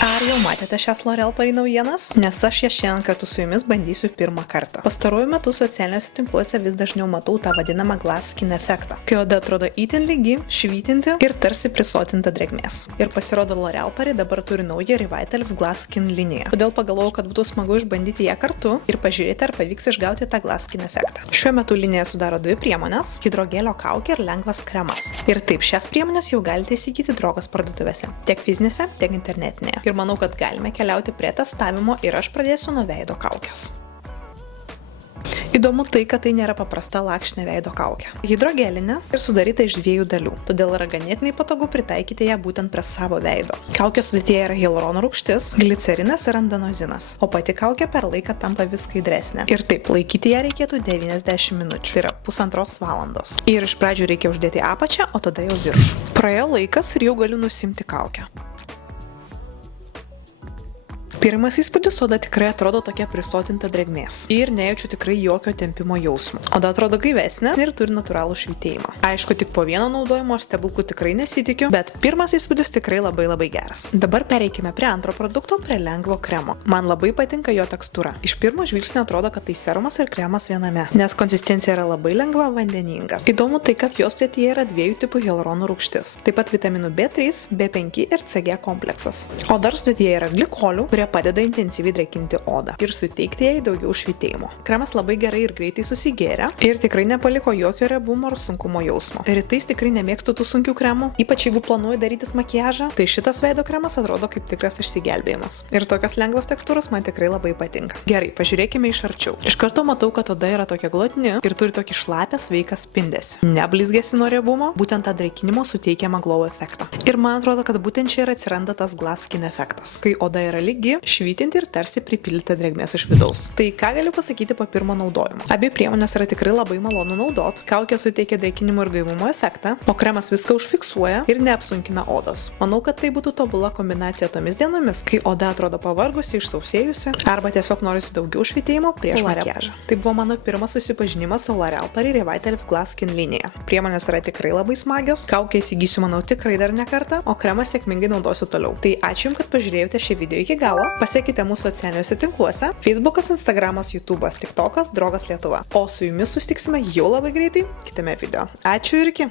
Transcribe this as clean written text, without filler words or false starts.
Ar jau matėte šias L'Oreal Paris naujienas? Nes aš jas šiandien kartu su jumis bandysiu pirmą kartą. Pastaruoju metu socialiniuose tinkluose vis dažniau matau tą vadinamą glass skin efektą, kai oda atrodo itin lygi, švytinti ir tarsi prisotinta drėgmės. Ir pasirodo L'Oreal Paris dabar turi naują Revitalift Glass Skin liniją. Todėl pagalvojau, kad būtų smagu išbandyti ją kartu ir pažiūrėti, ar pavyks išgauti tą glass skin efektą. Šiuo metu liniją sudaro dvi priemonės – hidrogelio kaukė ir lengvas kremas. Ir taip, šias priemonės jau galite įsigyti drogos parduotuvėse, tiek fizinėse, tiek internetinėje. Ir manau, kad galime keliauti prie testavimo ir aš pradėsiu nuo veido kaukės. Įdomu tai, kad tai nėra paprasta lakštinė veido kaukė. Hidrogelinė ir sudaryta iš dviejų dalių, todėl yra ganėtinai patogu pritaikyti ją būtent prie savo veido. Kaukės sudėtyje yra hialurono rūgštis, glicerinas ir andanozinas, o pati kaukė per laiką tampa vis skaidresnė. Ir taip, laikyti ją reikėtų 90 minučių, tai yra pusantros valandos. Ir iš pradžių reikia uždėti apačią, o tada jau viršų. Praėjo laikas ir jau galiu nusimti kaukę. Pirmas įspūdis, oda tikrai atrodo tokia prisotinta drėgmės ir nejaučiu tikrai jokio tempimo jausmo. Oda atrodo gaivesnė ir turi natūralų švytėjimą. Aišku, tik po vieno naudojimo aš stebuklų tikrai nesitikiu, bet pirmas įspūdis tikrai labai geras. Dabar pereikime prie antro produkto, prie lengvo kremo. Man labai patinka jo tekstūra. Iš pirmo žvilgsnio atrodo, kad tai serumas ir kremas viename, nes konsistencija yra labai lengva, vandeninga. Įdomu tai, kad jos sudėtyje yra dviejų tipų hialurono rūgštis, taip pat vitaminų B3, B5 ir CG kompleksas. O dar sudėtyje yra glikolių, kurie padeda intensyviai drėkinti odą ir suteikti jai daugiau švytėjimo. Kremas labai gerai ir greitai susigėrė ir tikrai nepaliko jokio riebumo ar sunkumo jausmo. Rytais tikrai nemėgstu tų sunkių kremų, ypač jeigu planuoju darytis makiažą, tai šitas veido kremas atrodo kaip tikras išsigelbėjimas. Ir tokios lengvos tekstūros man tikrai labai patinka. Gerai, pažiūrėkime iš arčiau. Iš karto matau, kad oda yra tokia glotni ir turi tokį šlapę sveiką spindesį. Neblizgėsi nuo riebumo, būtent tą drėkinimo suteikiamą glow efektą. Ir man atrodo, kad būtent čia ir atsiranda tas glass skin efektas, kai oda yra lygi, švytinti ir tarsi pripildyta drėgmės iš vidaus. Tai ką galiu pasakyti po pirmo naudojimo? Abi priemonės yra tikrai labai malonu naudot, kaukė suteikia drėkinimo ir gaivumo efektą, o kremas viską užfiksuoja ir neapsunkina odos. Manau, kad tai būtų tobula kombinacija tomis dienomis, kai oda atrodo pavargusi, išsausėjusi, arba tiesiog norisi daugiau švytėjimo prieš makiažą. Tai buvo mano pirmas susipažinimas su L'Oreal Paris Revitalift Glass Skin linija. Priemonės yra tikrai labai smagios, kaukę įsigysiu manau tikrai dar ne kartą, o kremą sėkmingai naudosiu toliau. Tai ačiū Jums, kad pažiūrėjote šį video iki galo. Pasiekite mūsų socialiniuose tinkluose – Facebookas, Instagramas, YouTube'as, TikTokas, Drogas Lietuva. O su jumis susitiksime jau labai greitai kitame video. Ačiū ir iki!